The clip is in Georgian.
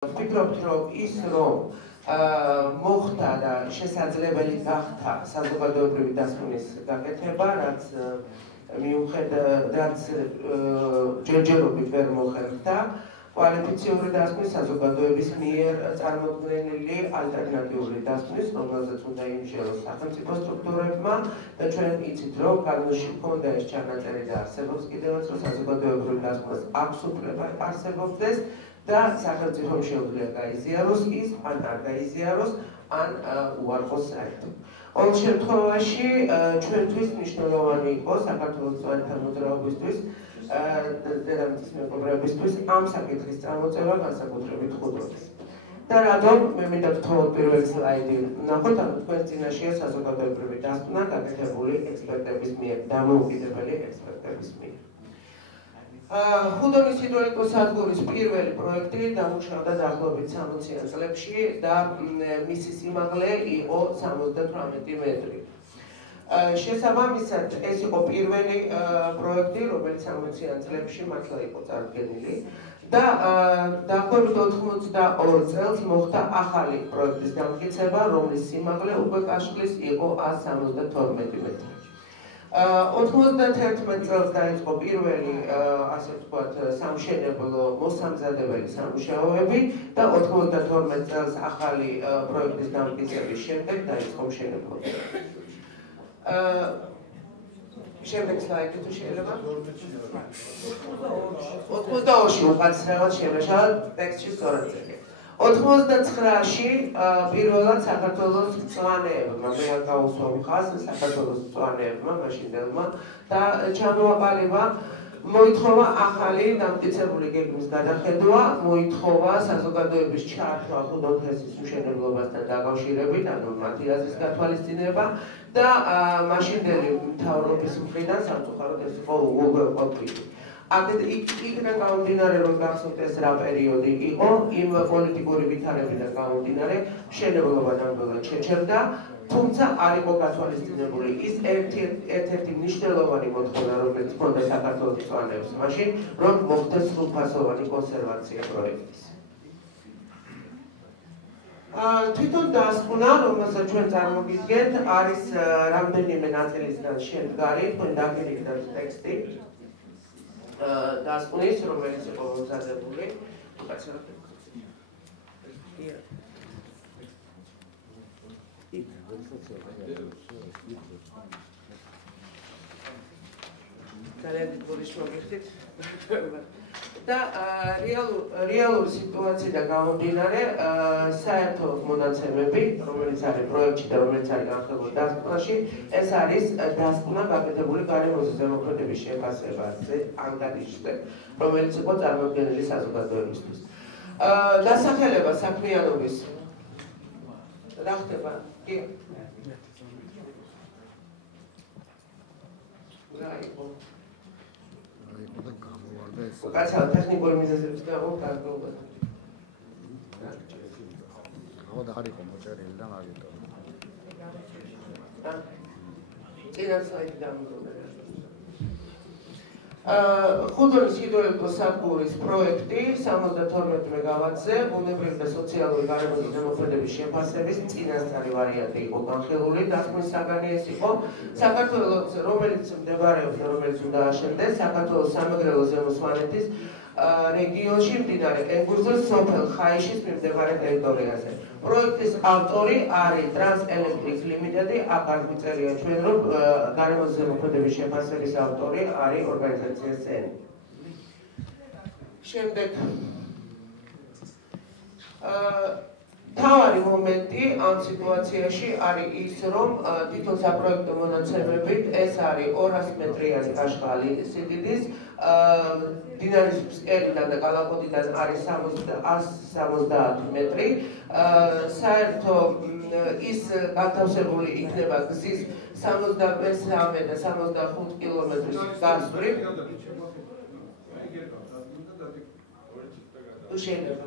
ვფიქრობთ, რომ ის რომ მოხდა და შესაძლებელი გახდა საზოგადოებრივი დასკვნის გაკეთება, რაც მიუხედავად ჯერჯერობით ვერ მოხერხდა, კვალიფიციური დასკვნის საზოგადოების მიერ წარმოქმნილი ალტერნატიული დასკვნის, რომელზეც უნდა იმუშაოს სახელმწიფო სტრუქტურებმა და ჩვენ იცით, რომ კანონში ჰქონდა ეს ჩანაწერი და არსებობს კიდევაც, რომ საზოგადოებრივი დასკვნის აქვს უფლება არსებობდეს და სახელმწიფომ შეუძლია გაიზიაროს ის, ან არ გაიზიაროს, ან უარყოს საერთოდ. ყოველ შემთხვევაში ჩვენთვის მნიშვნელოვანი იყო საქართველოს წვანთა მოძრაობისთვის დედამიწის მეგობრებისთვის ამ საკითხის წარმოწევა განსაკუთრებით ხუდრობს. და რადგან მე მინდა თქო პირველი სლაიდი ნახოთ, ანუ თქვენ წინაშეა საზოგადოებრივი დასკვნა გაკეთებული ექსპერტების მიერ, დამოუკიდებელი ექსპერტების მიერ. ხუდონის ჰიდროელექტროსადგურის პირველი პროექტი დამუშავდა დაახლოებით 60-იან წლებში და მისი სიმაღლე იყო 78 მეტრი. შესაბამისად, ეს იყო პირველი პროექტი, რომელიც 60-იან წლებში მართლა იყო წარდგენილი და დაახლოებით 82 წელს მოხდა ახალი პროექტის დამტკიცება, რომლის სიმაღლე უკვე კაშხლის იყო 172 მეტრი. 91 წელს დაიწყო პირველი, ასე ვთქვათ, სამშენებლო მოსამზადებელი სამუშაოები და 92 წელს ახალი პროექტის დამტკიცების შემდეგ დაიწყო მშენებლობა. შემდეგ სლაიდი თუ შეიძლება? 82-ში უკაცრავად შემეშალა ტექსტში სწორად წერია. 89-ში პირველად საქართველოს მწვანეებმა, მე არ გავუსვამ ხაზს, საქართველოს მწვანეებმა, მაშინდელმა და ჩამოაყალიბა, მოითხოვა ახალი დამტკიცებული გეგმის გადახედვა, მოითხოვა საზოგადოების ჩართვა ხუდონთესის მშენებლობასთან დაკავშირებით, ანუ მათი აზრის გათვალისწინება და მაშინდელი მთავრობის მხრიდან სამწუხაროდ ეს იყო უგებყოფილი. იქიდან გამომდინარე, რომ გახსოვთ ეს რა პერიოდი იყო, იმ პოლიტიკური ვითარებიდან გამომდინარე, მშენებლობა ნამდვილად შეჩერდა, თუმცა არ იყო გათვალისწინებული ის ერთ-ერთი მნიშვნელოვანი მოთხოვნა, რომელიც ჰქონდა საქართველოს მწვანეებს მაშინ, რომ მოხდეს სრულფასოვანი კონსერვაცია პროექტის. თვითონ დასკვნა, რომელსაც ჩვენ წარმოგიდგენთ, არის რამდენიმე ნაწილისგან შემდგარი, თქვენ დაგირიგდათ ტექსტი. დასკვნის, რომელიც იყო მომზადებული, ძალიან დიდ გულში მოგიხდით და რეალური სიტუაციიდან გამომდინარე, საერთო მონაცემები, რომელიც არის პროექტში და რომელიც არის განხილული დასკვნაში, ეს არის დასკვნა გაკეთებული გარემოზე ზემოქმედების შეფასებაზე ანგარიშზე, რომელიც იყო წარმოდგენილი საზოგადოებისთვის. დასახელება საქმიანობის რა ხდება? კი. რა იყო? უკაცრავ ტექნიკური მიზეზების გამო გარკვეულდა. და არ იყო მოწერილი და მაგითო. წინა სლაიდი დამკვიდრდა. ხუდონის ჰიდროელექტროსადგურის პროექტი 72 მეგავატზე ბუნებრივი და სოციალური გარემოს ზემოქმედების შეფასების წინასწარი ვარიანტი იყო განხილული. დასკვნის საგანი ეს იყო საქართველოს, რომელიც მდებარეობს და რომელიც უნდა აშენდეს, საქართველოს სამეგრელო ზემო სვანეთის რეგიონში მდინარე ენგურზე სოფელ ხაიშის მიმდებარე ტერიტორიაზე. პროექტის ავტორი არის ტრანსელექტრიკ ლიმიტედი, აქ არ მიწერია ჩვენ, რომ გარემოს ზემოქმედების შეფასების ავტორი არის ორგანიზაცია სენი. შემდეგ თავარი მომენტი ამ სიტუაციაში არის ის, რომ თვითონ საპროექტო მონაცემებით ეს არის 200 მეტრიანი კაშხალი სიდიდის, დინარის ფსკერიდან და კალაპოტიდან არის 170 მეტრი. საერთო ის გათავსებული იქნება გზის 73 და 65 კილომეტრის გასწვრივ. შეიძლება